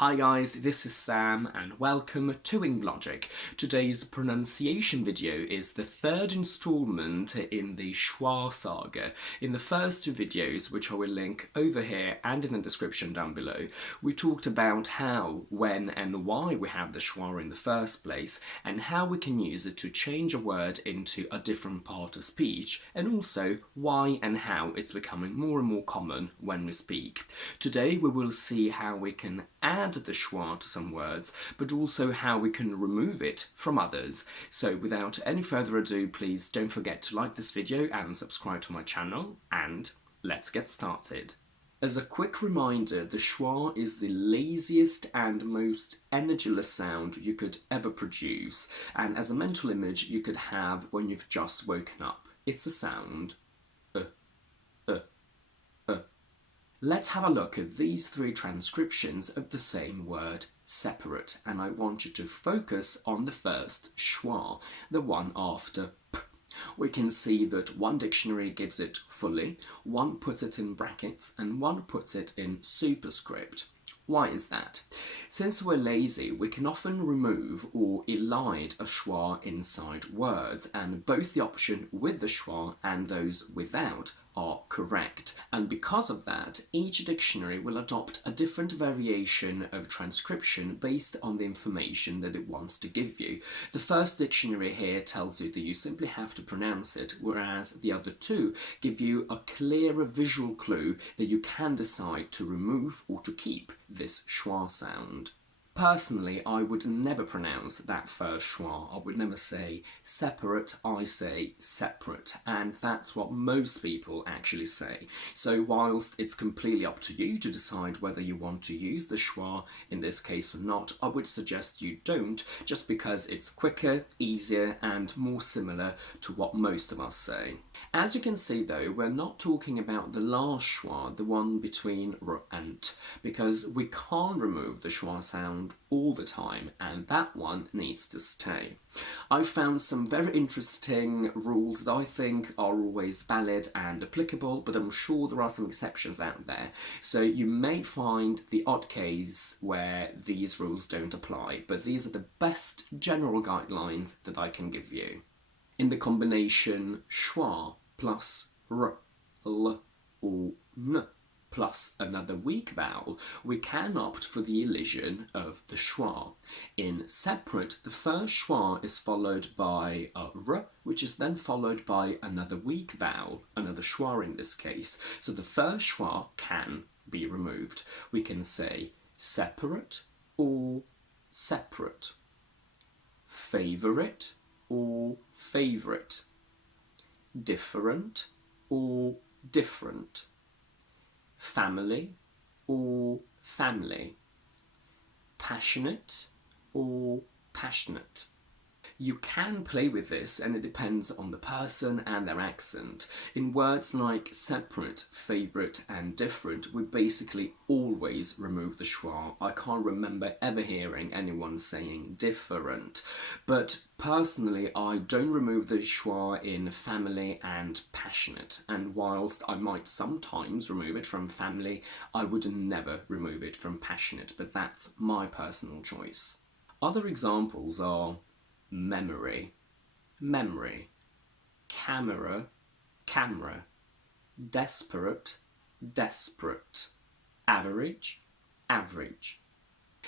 Hi guys, this is Sam and welcome to Logic. Today's pronunciation video is the third installment in the SCHWA saga. In the first two videos, which I will link over here and in the description down below, we talked about how, when and why we have the SCHWA in the first place and how we can use it to change a word into a different part of speech, and also why and how it's becoming more and more common when we speak. Today we will see how we can add the SCHWA to some words, but also how we can remove it from others. So without any further ado, please don't forget to like this video and subscribe to my channel, and let's get started. As a quick reminder, the SCHWA is the laziest and most energyless sound you could ever produce, and as a mental image you could have when you've just woken up. It's a sound. Let's have a look at these three transcriptions of the same word, separate, and I want you to focus on the first schwa, the one after p. We can see that one dictionary gives it fully, one puts it in brackets, and one puts it in superscript. Why is that? Since we're lazy, we can often remove or elide a schwa inside words, and both the option with the schwa and those without are correct. And because of that, each dictionary will adopt a different variation of transcription based on the information that it wants to give you. The first dictionary here tells you that you simply have to pronounce it, whereas the other two give you a clearer visual clue that you can decide to remove or to keep this schwa sound. Personally, I would never pronounce that first schwa. I would never say separate, I say separate, and that's what most people actually say. So whilst it's completely up to you to decide whether you want to use the schwa in this case or not, I would suggest you don't, just because it's quicker, easier, and more similar to what most of us say. As you can see though, we're not talking about the last schwa, the one between r and t, because we can't remove the schwa sound all the time, and that one needs to stay. I've found some very interesting rules that I think are always valid and applicable, but I'm sure there are some exceptions out there. So you may find the odd case where these rules don't apply, but these are the best general guidelines that I can give you. In the combination schwa plus r, l, or n plus another weak vowel, we can opt for the elision of the schwa. In separate, the first schwa is followed by a r, which is then followed by another weak vowel, another schwa in this case. So the first schwa can be removed. We can say separate or separate, favourite or favourite, different or different, family or family, passionate or passionate. You can play with this, and it depends on the person and their accent. In words like separate, favourite and different, we basically always remove the schwa. I can't remember ever hearing anyone saying different. But personally, I don't remove the schwa in family and passionate, and whilst I might sometimes remove it from family, I would never remove it from passionate, but that's my personal choice. Other examples are memory, memory, camera, camera, desperate, desperate, average, average.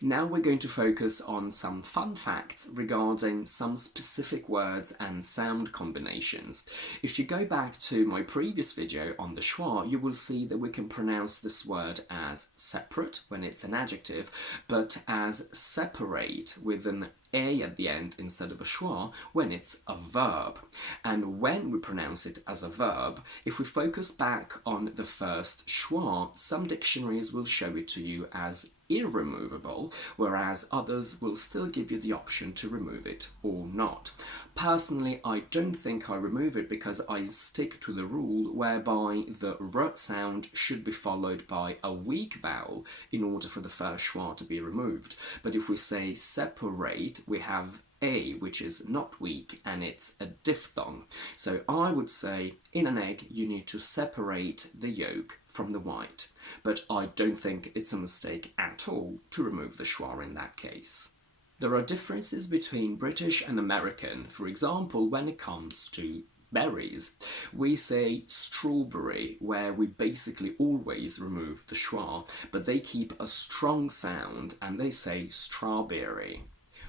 Now we're going to focus on some fun facts regarding some specific words and sound combinations. If you go back to my previous video on the schwa, you will see that we can pronounce this word as separate when it's an adjective, but as separate with an a at the end instead of a schwa when it's a verb. And when we pronounce it as a verb, if we focus back on the first schwa, some dictionaries will show it to you as irremovable, whereas others will still give you the option to remove it or not. Personally, I don't think I remove it because I stick to the rule whereby the r sound should be followed by a weak vowel in order for the first schwa to be removed. But if we say separate, we have a, which is not weak, and it's a diphthong. So I would say, in an egg, you need to separate the yolk from the white. But I don't think it's a mistake at all to remove the schwa in that case. There are differences between British and American, for example, when it comes to berries. We say strawberry, where we basically always remove the schwa, but they keep a strong sound and they say strawberry.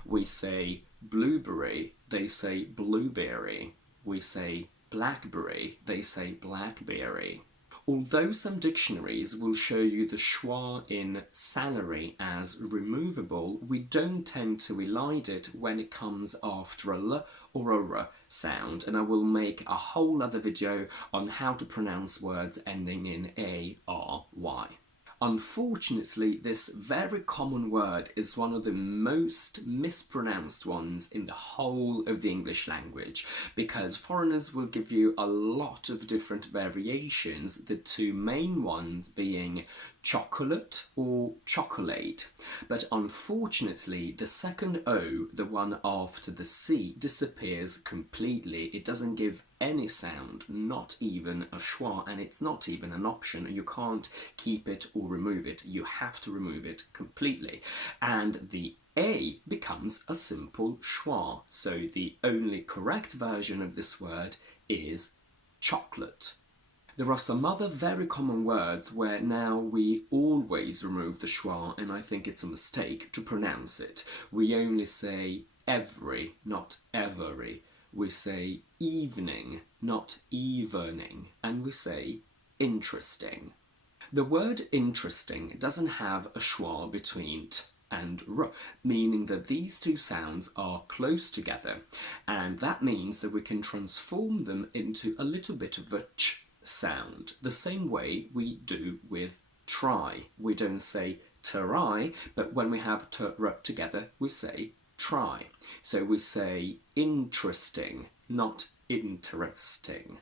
We say blueberry, they say blueberry. We say blackberry, they say blackberry. Although some dictionaries will show you the schwa in salary as removable, we don't tend to elide it when it comes after a l or a r sound, and I will make a whole other video on how to pronounce words ending in a, r, y. Unfortunately, this very common word is one of the most mispronounced ones in the whole of the English language, because foreigners will give you a lot of different variations, the two main ones being chocolate or chocolate. But unfortunately, the second O, the one after the C, disappears completely. It doesn't give any sound, not even a schwa, and it's not even an option. You can't keep it or remove it. You have to remove it completely. And the A becomes a simple schwa. So the only correct version of this word is chocolate. There are some other very common words where now we always remove the schwa, and I think it's a mistake to pronounce it. We only say every, not every. We say evening, not evening, and we say interesting. The word interesting doesn't have a schwa between t and r, meaning that these two sounds are close together, and that means that we can transform them into a little bit of a ch sound, the same way we do with try. We don't say try, but when we have t, r together, we say try. So we say interesting, not interesting.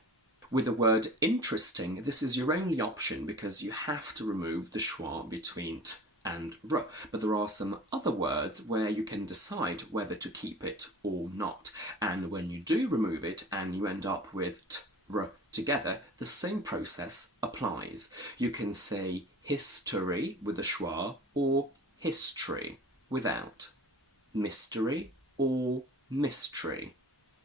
With the word interesting, this is your only option because you have to remove the schwa between t and r, but there are some other words where you can decide whether to keep it or not. And when you do remove it and you end up with t, r together, the same process applies. You can say history with a schwa or history without, mystery or mystery,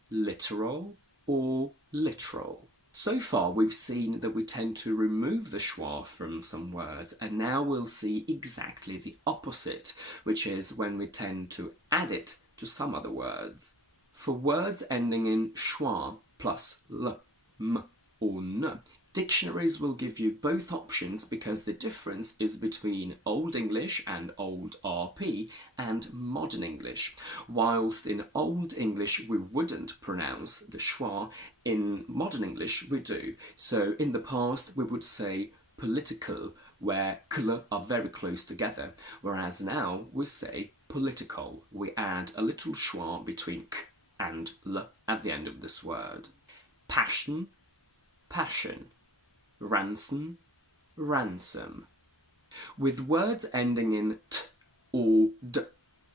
literal or literal. So far we've seen that we tend to remove the schwa from some words, and now we'll see exactly the opposite, which is when we tend to add it to some other words. For words ending in schwa plus l, m or n, dictionaries will give you both options because the difference is between Old English and Old RP and Modern English. Whilst in Old English we wouldn't pronounce the schwa, in Modern English we do. So in the past we would say political, where kl are very close together, whereas now we say political. We add a little schwa between k and l at the end of this word. Passion, passion. Ransom, ransom. With words ending in t or d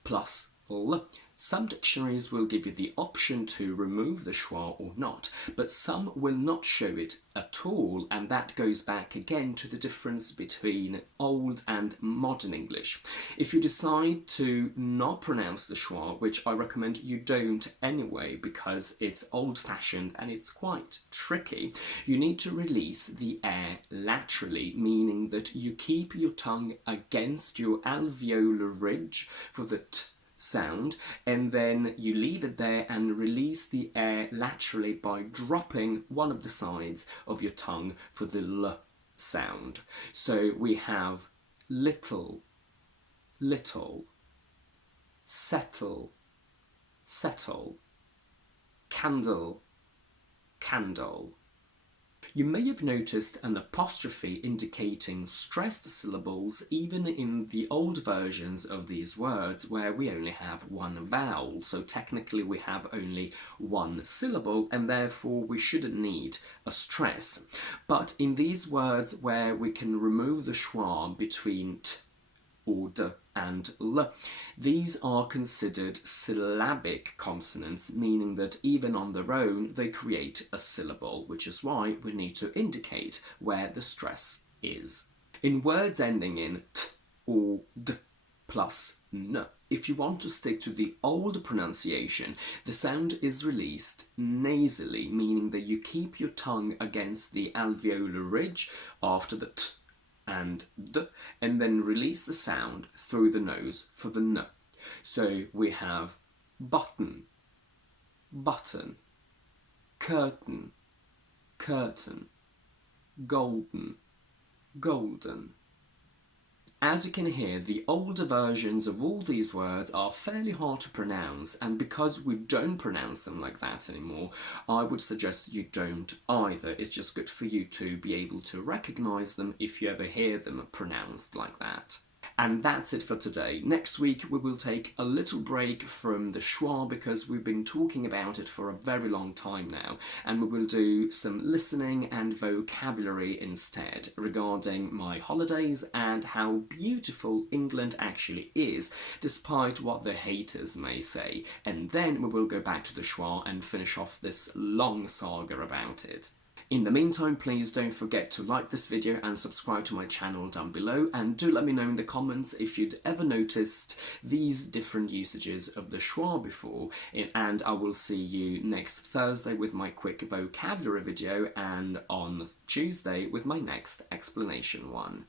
plus l, some dictionaries will give you the option to remove the schwa or not, but some will not show it at all, and that goes back again to the difference between Old and Modern English. If you decide to not pronounce the schwa, which I recommend you don't anyway because it's old-fashioned and it's quite tricky, you need to release the air laterally, meaning that you keep your tongue against your alveolar ridge for the t sound, and then you leave it there and release the air laterally by dropping one of the sides of your tongue for the l sound. So we have little, little, settle, settle, candle, candle. You may have noticed an apostrophe indicating stressed syllables even in the old versions of these words where we only have one vowel, so technically we have only one syllable and therefore we shouldn't need a stress. But in these words where we can remove the schwa between t or d and l, these are considered syllabic consonants, meaning that even on their own they create a syllable, which is why we need to indicate where the stress is. In words ending in t or d plus n, if you want to stick to the old pronunciation, the sound is released nasally, meaning that you keep your tongue against the alveolar ridge after the t and d, and then release the sound through the nose for the n. So we have button, button, curtain, curtain, golden, golden. As you can hear, the older versions of all these words are fairly hard to pronounce, and because we don't pronounce them like that anymore, I would suggest you don't either. It's just good for you to be able to recognise them if you ever hear them pronounced like that. And that's it for today. Next week we will take a little break from the schwa because we've been talking about it for a very long time now, and we will do some listening and vocabulary instead regarding my holidays and how beautiful England actually is, despite what the haters may say. And then we will go back to the schwa and finish off this long saga about it. In the meantime, please don't forget to like this video and subscribe to my channel down below, and do let me know in the comments if you'd ever noticed these different usages of the schwa before, and I will see you next Thursday with my quick vocabulary video and on Tuesday with my next explanation one.